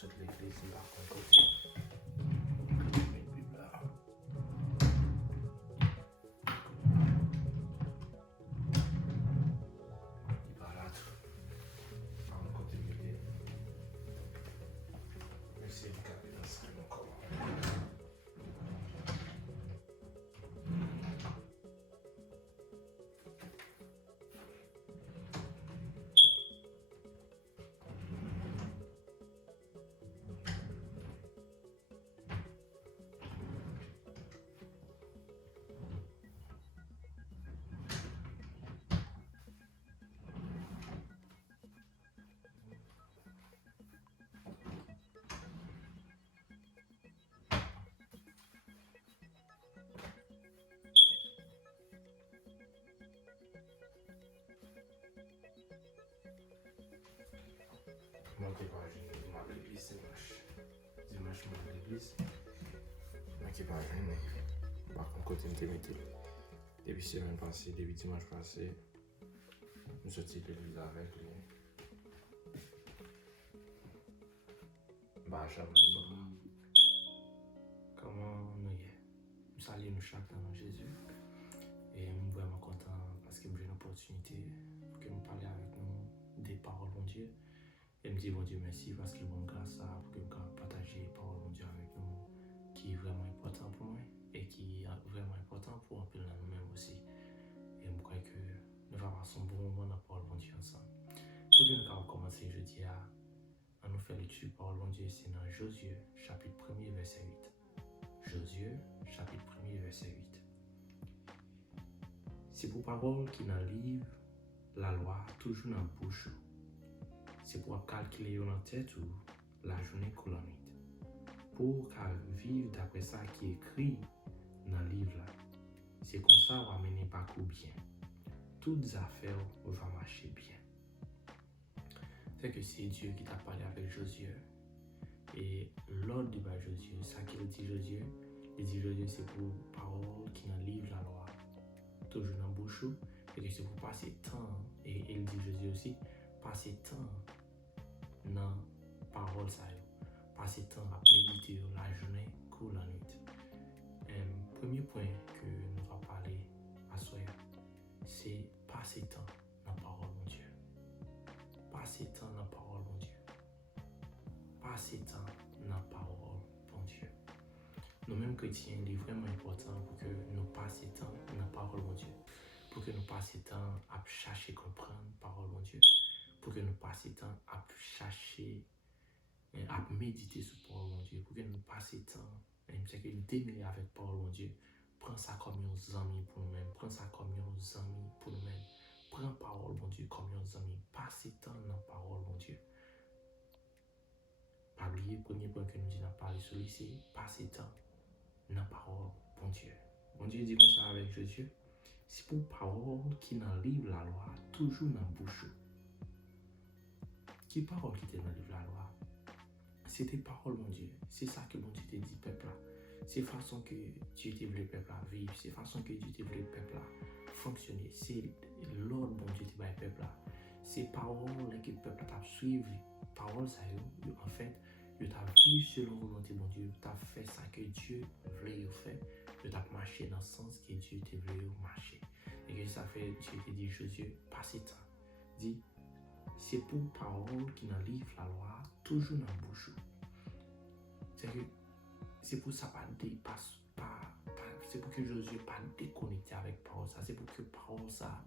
cette l'église là, à côté. Et puis là. Il va là, à mon côté milieu. Mais c'est du capé dans ce qu'il encore. Moi qui pas à l'église dimanche. Dimanche, je vais à l'église. Moi qui pas gêné. Par contre, côté de métier. Depuis semaine passée, depuis dimanche passé, nous sommes de l'église avec lui. Bah, j'aime comment nous y est. Nous saluons chaque dans Jésus. Et je suis vraiment content parce que j'ai une opportunité pour que nous parlions avec nous des paroles de Dieu. Et me dis bon Dieu merci parce qu'il m'a grâce à pour que nous partager les paroles de Dieu avec nous qui est vraiment important pour moi et qui est vraiment important pour un peu nous-mêmes aussi. Et je crois que nous allons passer un bon moment dans la parole de Dieu ensemble. Pour que nous allons commencer jeudi à nous faire l'étude de la parole de Dieu, c'est dans Josué chapitre 1er verset 8. Josué chapitre 1er verset 8. C'est pour parole qui dans le livre la loi toujours dans la bouche. C'est pour calculer dans la tête ou la journée ou la nuit. Pour vivre d'après ça qui est écrit dans le livre là. C'est comme ça qu'on va mener parcours bien. Toutes les affaires vont marcher bien. C'est que c'est Dieu qui t'a parlé avec Josué. Et l'ordre de Josué, ça qu'il dit Josué, c'est pour parole qui dans le livre la loi. Toujours dans la bouche. Et que c'est pour passer temps. Et il dit Josué aussi, passer temps dans la parole ça. Passer temps à méditer la journée ou la nuit. Premier point que nous allons parler à soi, c'est passer temps dans la parole de Dieu. Passer temps dans la parole de Dieu. Passer temps dans la parole de Dieu. Nous-mêmes chrétiens, il est vraiment important pour que nous passions temps dans la parole de Dieu. Pour que nous passions temps à chercher comprendre la parole de Dieu. Pour que nous passions temps à chercher à méditer sur la parole de Dieu. Pour que nous passions temps c'est que démêler avec la parole de Dieu. Prends ça comme un ami pour nous-mêmes. Prends ça comme un ami pour nous-mêmes. Prends la parole de Dieu comme un ami. Passez temps dans la parole de Dieu. Pas oublier le premier point que nous disons parler sur lui, c'est passer temps dans la parole de Dieu. Bon Dieu dit comme ça avec Jésus. C'est pour parole qui dans le livre la loi, toujours dans la bouche. Qui parole qui était dans le livre la loi? C'était parole, mon Dieu. C'est ça que mon Dieu t'a dit, peuple là. C'est façon que Dieu t'a voulu peuple là vivre. C'est façon que Dieu t'a voulu peuple là fonctionner. C'est l'ordre, mon Dieu t'a peuple là. C'est parole que le peuple t'a suivi. Parole, ça y est, en fait, il t'a vécu selon la volonté, mon Dieu. T'a fait ça que Dieu voulait faire. Il t'a marché dans le sens que Dieu t'a voulu marcher. Et que ça fait, Dieu t'a dit, Josué, passez temps. Dit, c'est pour parole qui dans le livre la loi, toujours dans la bouche. C'est pour ça c'est pour que Josué pas déconnecté avec parole ça. C'est pour que parole ça,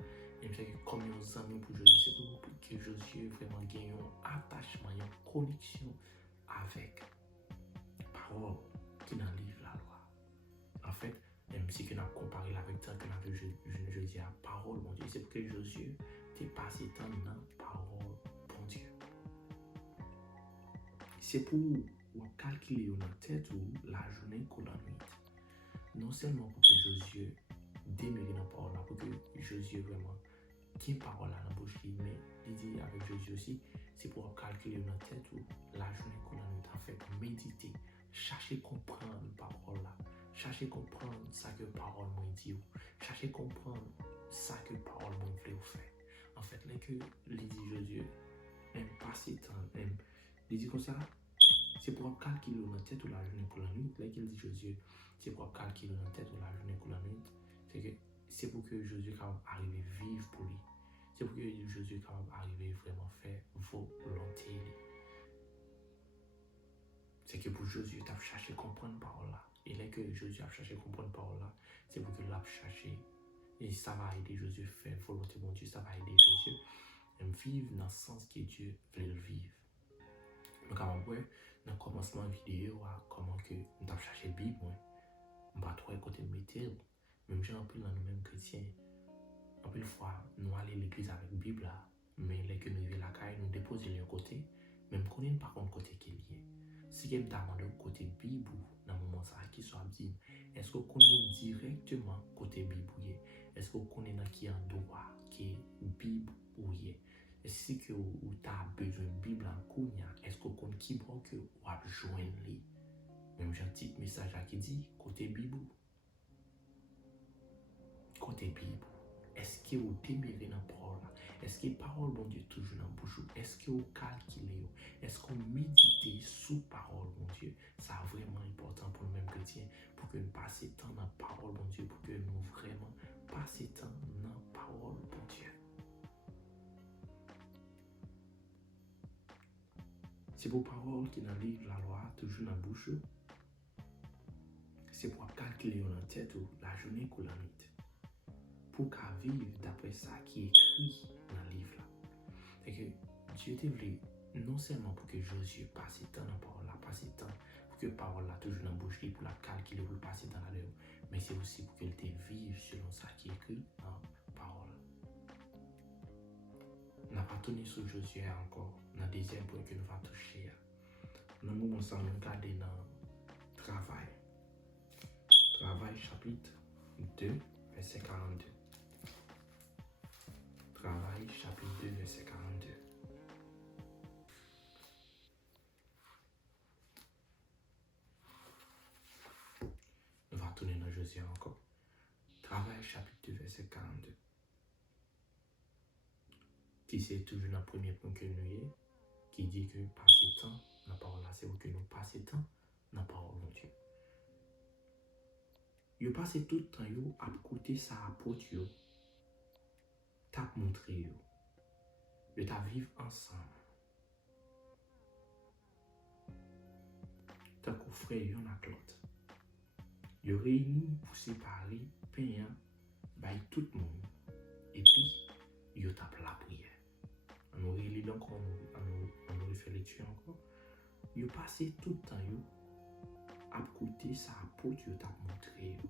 comme un ami pour Josué. C'est pour que Josué vraiment gagne un attachement, une connexion avec parole qui dans le livre la loi. En fait, même si on a comparé avec temps qu'on a vu jeudi à parole, mon Dieu, c'est pour que Josué t'ait passé temps dans parole, bon Dieu. C'est pour calculer dans la tête ou la journée ou la nuit. Non seulement pour que Josué démêle dans la parole, pour que Josué vraiment qui parole dans la bouche, mais il dit avec Josué aussi, c'est pour calculer dans la tête ou la journée ou la nuit. En fait, méditer, chercher comprendre la parole là. Cherchez comprendre ce que la parole m'a dit. Cherchez comprendre ce que la parole m'a voulu faire. En fait, là que les dit Jésus, même passer temps, même, il dit comme ça, C'est pour calculer dans la tête ou la journée pour la nuit. Là qu'il dit Jésus, c'est pour calculer dans la tête ou la journée pour la nuit. C'est pour que Jésus capable arriver vivre pour lui. C'est pour que Jésus capable arriver vraiment faire volonté. C'est que pour Jésus, tu as cherché à comprendre parole là. Et là que Jésus a cherché à comprendre parole là, c'est pour que l'a cherché. Et ça va aider Jésus à faire volonté de mon Dieu. Ça va aider Jésus à vivre dans le sens que Dieu veut le vivre. Donc, dans le commencement de la vidéo, comment que nous avons cherché la Bible, on va trouver côté de métier. Même j'ai un peu dans nous-mêmes chrétiens. En plus, fois, nous allons à l'église avec la Bible, là, mais les que nous vivons la caille, nous déposons de côté, même qu'on n'est pas contre côté qui est lié. Si quelqu'un demande côté Bible, dans le moment ça, qui soit dit, est-ce qu'on connaît directement côté Bible? Est-ce qu'on connaît dans qui en droit, qui est Bible ou et si que vous avez besoin de Bible en Kounia, est-ce que vous connaissez qui bon que vous avez joindre lui? Même j'ai un petit message qui dit côté Bible. Côté Bible. Est-ce que vous demeurez dans la parole? Est-ce que la parole bon Dieu toujours dans la bouche? Est-ce que vous calculez? Est-ce qu'on médite sous parole bon Dieu? C'est vraiment important pour nous-mêmes chrétiens, pour que nous passions temps dans la parole bon Dieu, pour que nous vraiment passions temps dans la parole bon Dieu. C'est pour parole qui dans le livre la loi, toujours dans la bouche. C'est pour calculer dans la tête la journée ou la nuit. Pour qu'à vivre d'après ça qui est écrit dans le livre là. C'est que Dieu te voulu non seulement pour que Jésus passe temps dans la parole là, passe temps pour que la parole là toujours dans la bouche pour la calculer, pour passer dans la dehors, mais c'est aussi pour qu'elle te vive selon ça qui est écrit dans la parole. On n'a pas tourné sur Josué encore, dans le deuxième point que nous allons toucher. Nous allons regarder dans Travail. Travail chapitre 2, verset 42. Travail chapitre 2, verset 42. On va tourner dans Josué encore. Travail chapitre 2, verset 42. Qui c'est toujours dans le premier point que nous avons, qui dit que passer temps dans la parole là, c'est pour que nous passions temps dans la parole de Dieu. Vous passez tout le temps à écouter ça apporte yo, t'a montré yo, de ta vivre ensemble. Tant qu'on frère yon ak l'autre. Yo réunis pour séparer payant by tout le monde. Et puis yo tape la prière. On nous relit donc on nous refait l'étude encore. Yo passé tout le temps yo à écouter ça apporte yo t'a montré yo.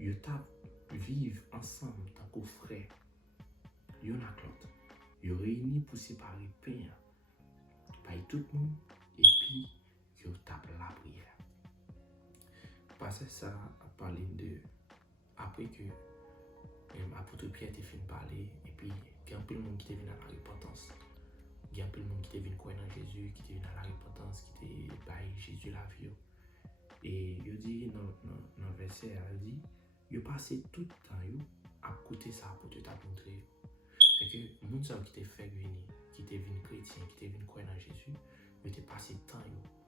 Yo tap vivre ensemble tant qu'aux frères. Yon ak l'autre. Yo réunis pour séparer pain par tout le monde et puis yo tap la prière. Parce ça à parler de après que apôtre Pierre te fin parler et puis il y a un peu de monde qui te venu à la repentance. Il y a un peu de monde qui te venu croire dans Jésus, qui te venu à la repentance, qui te baille Jésus la vie. Et il dit dans le verset, il dit yo passé tout le temps à écouter ça pour te montrer. C'est que les gens qui te fait venir, qui te venu chrétien, qui te venu croire dans Jésus, yo te passé temps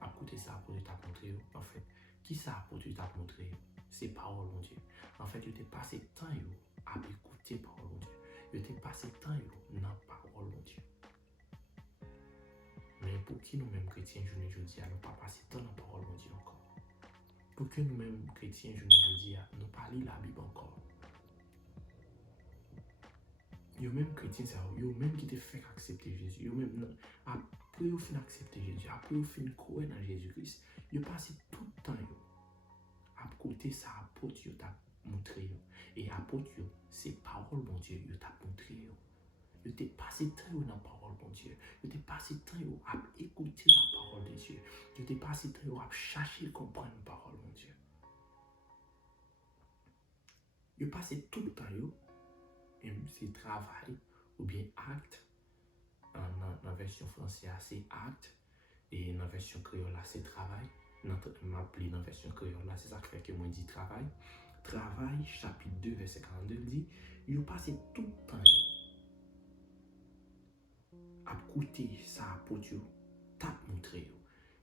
à écouter ça pour te montrer. En fait, qui ça pour te montrer? C'est parole mon Dieu. En fait, yo te passé temps à écouter parole mon Dieu. Yo te passé temps dans parole mon Dieu. Mais pour qui nous-mêmes chrétiens, je ne dis à nous pas passer temps dans parole mon Dieu encore. Pour que nous-mêmes chrétiens, je ne dis à nous pas lire la Bible encore. Yo même chrétien, yo même qui te fait accepter Jésus, yo même après au fin accepter Jésus, après au fin croire dans Jésus-Christ, yo passe tout le temps à côté ça apôtre yo t'a montré yo et apôtre yo c'est parole bon Dieu yo t'a montré yo. Yo t'es passé temps dans parole bon Dieu, yo t'es passé temps à écouter la parole de Dieu, yo t'es passé temps à chercher comprendre la parole bon Dieu. Yo passé tout le temps c'est travail ou bien acte. Dans la version française, c'est acte. Et dans la version créole, c'est travail. Dans la version créole, c'est ça qui fait que moi dis travail. Travail, chapitre 2, verset 42, dit il passe tout le temps à ap koute sa apot yo, tap montre yo.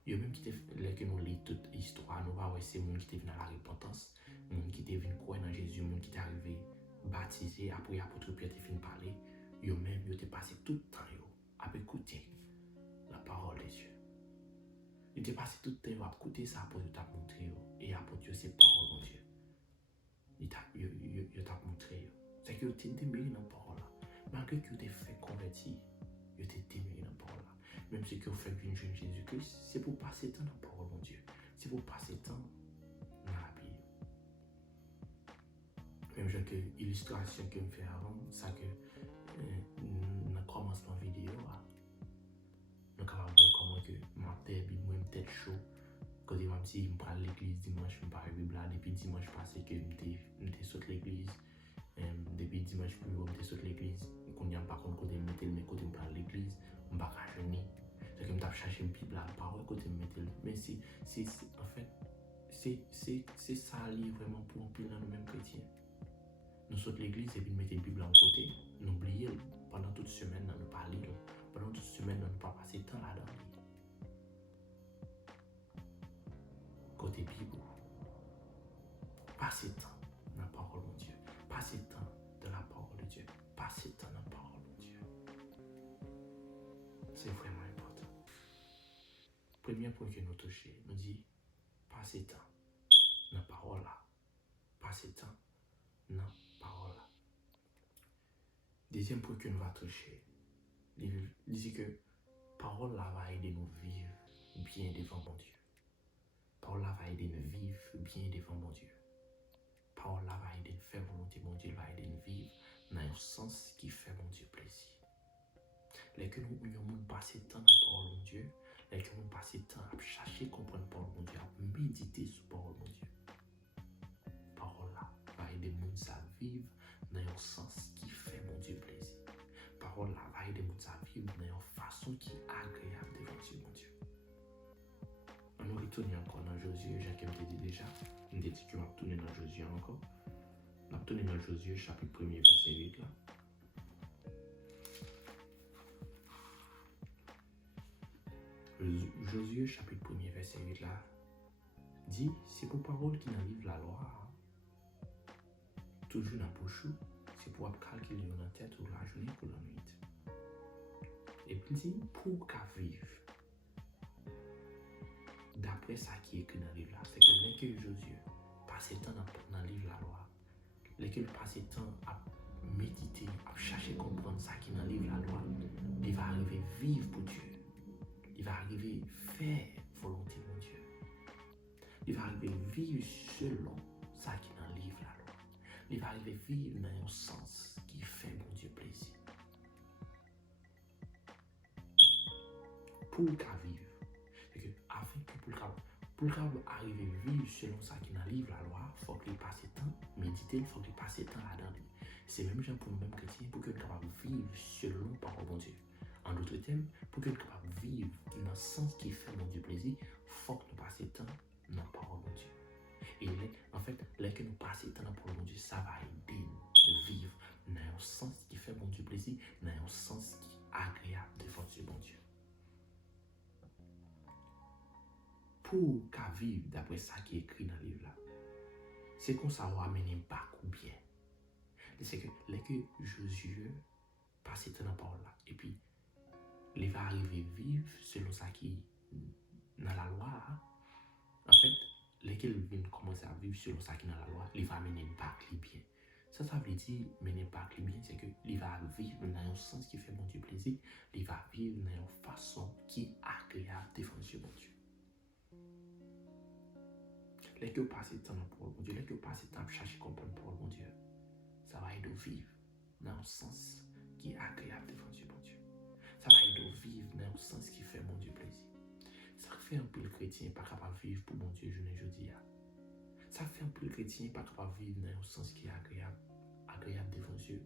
Yo même qui te lè que nous lit toute histoire, nous va ouais c'est monde qui te venu à la repentance, monde qui te venu croire dans Jésus, monde qui t'est arrivé baptisé après apôtre Pierre te fin parler, yo même yo te passé tout le temps yo à écouter la parole de Dieu. Yo te passé tout le temps à écouter ça apôtre t'a montré yo et apôtre yo c'est parole mon Dieu. Yo t'a montré yo. C'est que yo te déméré dans parole là. Malgré que yo te fait convertir, yo te déméré dans parole là. Même si vous faites une jeune Jésus-Christ, c'est pour passer temps dans la parole, mon Dieu. C'est pour passer temps dans la Bible. Même genre que l'illustration que je fais avant, ça que dans le commencement de la vidéo, nous sommes capables de voir comment que ma tête est moi tête chaud. Quand je me dis, je parle à l'église dimanche, je parle à la Bible, depuis dimanche passé que je saute l'église. Depuis dimanche plus haut, je saute l'église. Quand il n'y a pas contre côté mettre mais côté parle à l'église, je ne pas jeûner. C'est comme je cherché une Bible à parole côté mettre. Mais en fait c'est ça li vraiment pour pile dans nous-mêmes chrétiens. Nous saute l'église et puis nous mettons la Bible en côté. Nous oublions pendant toute semaine nous pas lire. Pendant toute semaine nous pas passer temps là-dedans. Côté Bible. Passez temps dans la parole de Dieu. Passez temps dans la parole de Dieu. Passez temps dans la parole de Dieu. C'est vraiment important. Premier point que nous touchons, nous dit passez temps dans la parole là. Passez temps dans la parole là. Deuxième point que nous va toucher, il dit que parole là va aider nous vivre bien devant mon Dieu. Parole là va aider nous vivre bien devant mon Dieu. Parole là va aider nous faire volonté mon Dieu, va aider nous vivre dans un sens qui fait mon Dieu plaisir. Lorsque nous passons temps dans la parole de Dieu, lorsque nous passons temps à chercher comprendre la parole de Dieu, à méditer sur la parole de Dieu. Parole là va aider nous à vivre dans un sens qui fait mon Dieu plaisir. Parole là va aider nous à vivre dans une façon qui est agréable devant Dieu, mon Dieu. On nous retourne encore dans Josué, Jacques me dit déjà, on dit que on va tourner dans Josué encore. On va tourner dans Josué, chapitre 1er, verset 8 là. Josué, chapitre 1er, verset 8 là, dit, c'est pour parole qui dans livre la loi, toujours dans la bouche, c'est pour calculer dans la tête ou la journée ou la nuit. Et puis il dit, pour qu'à vivre, d'après ça qui est écrit dans le livre là, c'est que lorsque Josué passe le temps dans le livre la loi, lorsqu'il passe le temps à méditer, à chercher à comprendre ça qui est dans le livre la loi, il va arriver à vivre pour Dieu. Il va arriver à faire volonté de Dieu. Il va arriver à vivre selon ça qui est dans le livre la loi. Il va arriver à vivre dans un sens qui fait mon Dieu plaisir. Pour qu'à vivre, c'est que afin que pour arriver à vivre selon ça qui est dans le livre la loi, il faut qu'il passe le temps, méditer, il faut qu'il passe le temps là-dedans. C'est même gens pour nous-mêmes chrétiens, pour que nous capables de vivre selon la parole de Dieu. En d'autres termes, pour que nous capables de vivre dans le sens qui fait mon Dieu plaisir, il faut que nous passions le temps dans la parole de Dieu. Et en fait, lorsque nous passons le temps dans la parole de Dieu, ça va aider nous de vivre dans un sens qui fait mon Dieu plaisir, dans un sens qui est agréable devant Dieu, mon Dieu. Pour qu'à vivre d'après ça qui est écrit dans le livre là, c'est qu'on ça va amener pas ou bien. C'est que lorsque Josué passe le temps dans la parole là, et puis il va arriver à vivre selon ça qui est dans la loi. En fait, lesquels viennent commencer à vivre selon ça qui est dans la loi, il va mener pas les bien. Ça veut dire mener pas les bien, c'est que il va vivre dans un sens qui fait mon Dieu plaisir, il va vivre dans une façon qui est agréable devant Dieu, mon Dieu. Lorsque vous passez le temps dans la parole, mon Dieu, lorsque vous passez le temps à chercher à comprendre la parole, mon Dieu, ça va aider à vivre dans un sens qui est agréable devant Dieu, mon Dieu. Ça va aider à vivre dans un sens qui fait mon Dieu plaisir. Ça fait un peu le chrétien pas capable de vivre pour mon Dieu, je ne dis pas. Ça fait un peu le chrétien pas capable de vivre dans un sens qui est agréable devant Dieu.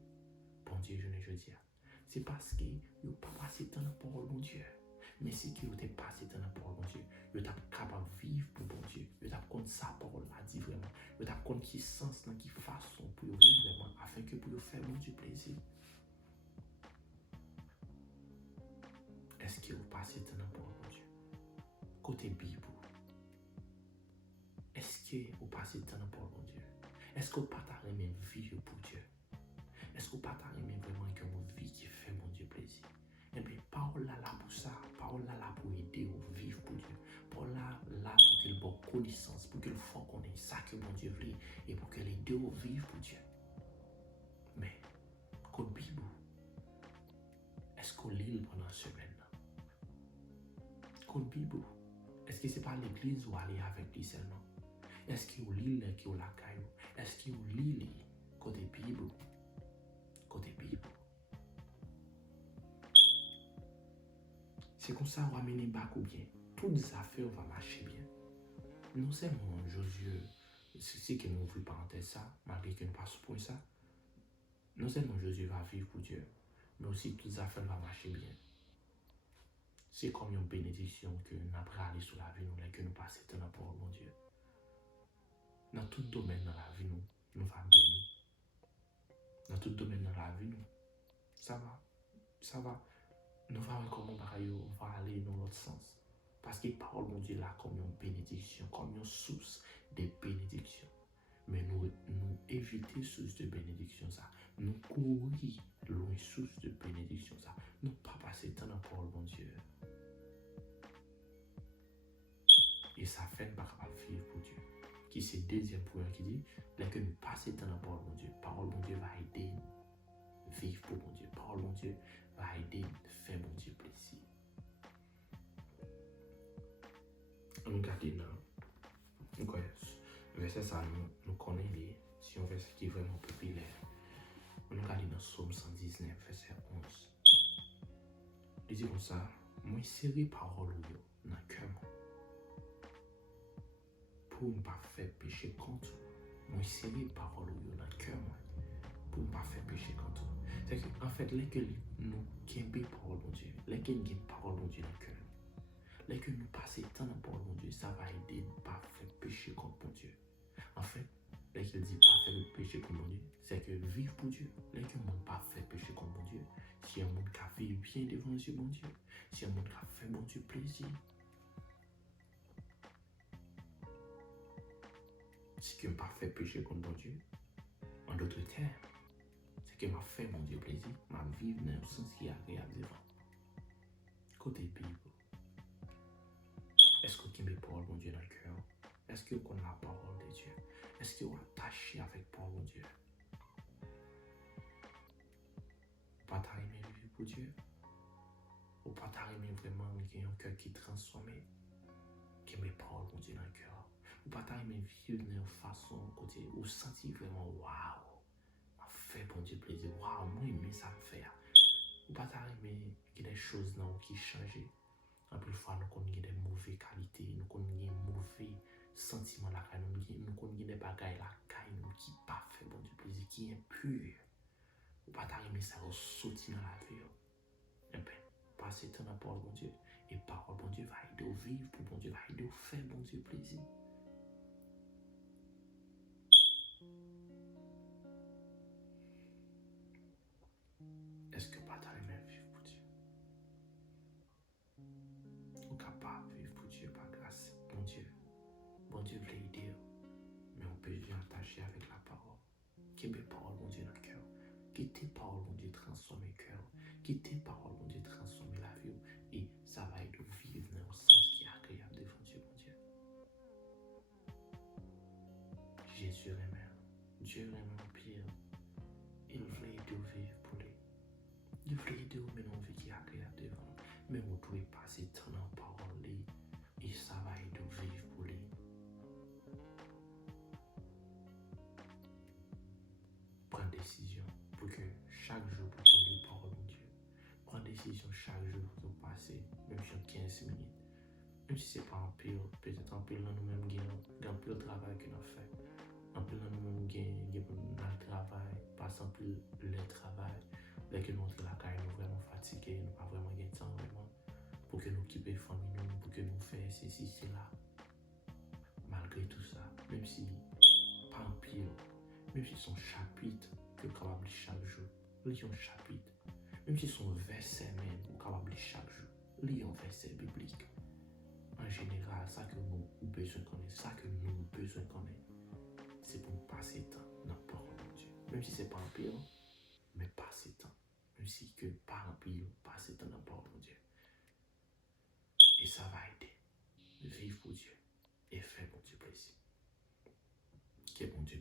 Bon Dieu, je ne dis pas. C'est parce que vous n'avez pas passé de temps dans la parole, mon Dieu. Mais si vous avez passé de temps dans la parole, mon Dieu, vous êtes capable de vivre pour mon Dieu. Vous êtes compte sa parole là, dit vraiment. Vous êtes compte qui sens, dans qui façon pour vivre vraiment, afin que pour faire mon Dieu plaisir. est-ce que vous passez temps dans parole bon Dieu? Côté Bible, est-ce que vous passez temps dans parole bon Dieu? Est-ce que vous partagez même vivre pour Dieu? Est-ce que vous partagez même vraiment que vous vie qui fait mon Dieu plaisir? Et bien, parole là pour ça, parole là pour aider vous vivre pour Dieu. Parole là pour qu'il bonne connaissance, pour qu'il faut connaître ça que mon Dieu veut et pour qu'il aide vous vivre pour Dieu. Mais, côté Bible, est-ce qu'on lit pendant la semaine? Côté Bible, est-ce que c'est pas l'église ou aller avec lui seulement? Est-ce que vous lit le qui ou la caillou? Est-ce que vous lit côté Bible? Côté Bible. C'est comme ça qu'on va mener bac ou bien. Toutes les affaires vont marcher bien. Non seulement Josué, c'est que nous ouvrons parenthèse ça, malgré que nous passons pour ça. Non seulement Josué va vivre pour Dieu, mais aussi toutes les affaires vont marcher bien. C'est comme une bénédiction que nous avons aller sur la vie, que nous passons dans la parole de Dieu. Dans tout domaine dans la vie, nous allons bénir. Dans tout domaine dans la vie, ça va. Nous allons voir comment on va aller dans l'autre sens. Parce que la parole de Dieu là comme une bénédiction, comme une source de bénédiction. Mais nous éviter source de bénédiction ça. Nous courir loin source de bénédiction ça. Nous pas passer temps dans la parole de Dieu. Et ça fait pas capable de vivre pour Dieu. Qui c'est le deuxième point qui dit, dès que nous passons temps dans la parole de Dieu, la parole de Dieu va aider nous vivre pour mon Dieu. La parole de Dieu va aider nous faire mon Dieu plaisir. On regarde dans verset ça, nous connaissons si on verset qui est vraiment populaire. On regarde dans Psaume 119, verset 11. Il dit comme ça, moi serré parole dans le cœur pour ne pas faire péché contre. Moi serré parole dans le cœur pour ne pas faire péché contre. C'est qu'en fait, les que nous avons parole de Dieu, les que nous avons parole de Dieu dans le cœur, les que nous passons temps dans la parole de Dieu, ça va aider nous pas faire péché contre mon Dieu. En fait, les qu'il dit pas faire péché contre mon Dieu, c'est que vivre pour Dieu. Les que nous pas faire péché contre mon Dieu, si un monde qui vit bien devant Dieu, mon Dieu, si un monde qui fait mon Dieu plaisir. Si que pas fait péché contre mon Dieu, en d'autres termes, c'est que m'a fait mon Dieu plaisir, m'a vivre dans un sens qui est agréable devant. Côté Bible, est-ce que vous avez parole de Dieu dans le cœur? Est-ce que vous connaissez la parole de Dieu? Est-ce que vous êtes attaché avec la parole de Dieu? Vous pas aimer vivre pour Dieu? Vous pas aimer vraiment un cœur qui est transformé, qui met la parole de Dieu dans le cœur? Vous pas aimer vivre d'une façon côté où vous sentez vraiment waouh, m'a fait bon Dieu plaisir, waouh, moi mais ça me fait. Vous pas aimer qu'il y a des choses qui changent. En plus, fois, nous connaissons des mauvaises qualités, nous connaissons des mauvais sentiments, nous connaissons des bagailles qui ne pas fait bon Dieu plaisir, qui est impur. Ou pas t'arriver ça au soutien dans la vie. Et bien, passez temps dans la parole bon Dieu. Et parole bon Dieu va aider au vivre pour bon Dieu, va aider au faire bon Dieu plaisir. Est-ce que pas t'arriver vivre pour Dieu? Ou capable de vivre pour Dieu par grâce, bon Dieu. Bon Dieu veut aider, mais on peut vivre attaché avec la parole. Qui met parole, mon Dieu, dans le cœur. Qui tes paroles, mon Dieu, transformer le cœur. Qui tes paroles, mon Dieu, transformer la vie. Et ça va aider à vivre dans un sens qui est agréable devant Dieu, mon Dieu. Jésus aime. Dieu aime au pire. Il veut aider à vivre pour lui. Il veut aider à mener une vie qui est agréable devant nous. Mais vous devez passer temps dans la parole. Et ça va aider à vivre pour lui. Prends décision pour que chaque jour pour que les paroles de Dieu. Prends décision chaque jour pour que passer, même sur 15 minutes. Même si ce n'est pas en pile, peut-être en pile, nous-mêmes, gagnons un pile travail que nous fait. En pile, nous-mêmes, gagnons le travail, pas en pile le travail. Dès que nous rentrons la caille, nous vraiment fatigués, nous pas vraiment gagner de temps vraiment. Pour que nous quitter la famille, pour que nous fassions ceci, là. Malgré tout ça, même si pas en pile, même si son chapitre que vous capable chaque jour, lisez un chapitre, même si son verset même vous capable chaque jour, lis un verset biblique. En général, ça que nous besoin connaître, ça que nous besoin connaître, c'est pour passer temps dans la parole de Dieu. Même si c'est pas en pile, mais passer temps. Même si que pas en pile, passer temps dans la parole de Dieu. Et ça va aider. Vivre pour Dieu et faire mon Dieu plaisir. Que mon Dieu